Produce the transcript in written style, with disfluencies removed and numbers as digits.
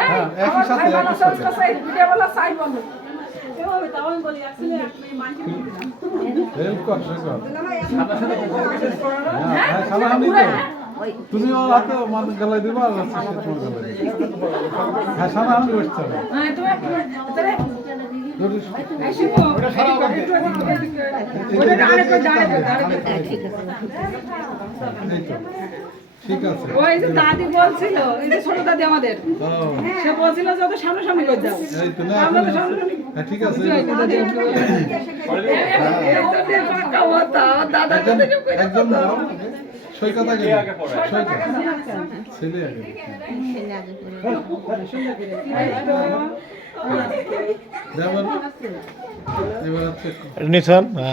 হ্যাঁ একই সাথে হেল্প কর তুমি ওর হাতে মানুষ গেলাই দিবা আর তোমার গেলাই হ্যাঁ সামনাসামনি বসতে হবে ঠিক আছে ওই যে দাদি বলছিল এই যে ছোট দাদি আমাদের সে বলছিল যে ওদের সামনাসামনি করে দাও এই তো না হ্যাঁ ঠিক আছে একদম সৈকত আগে ছেলে আগে যেমন এবার হচ্ছে নিশান না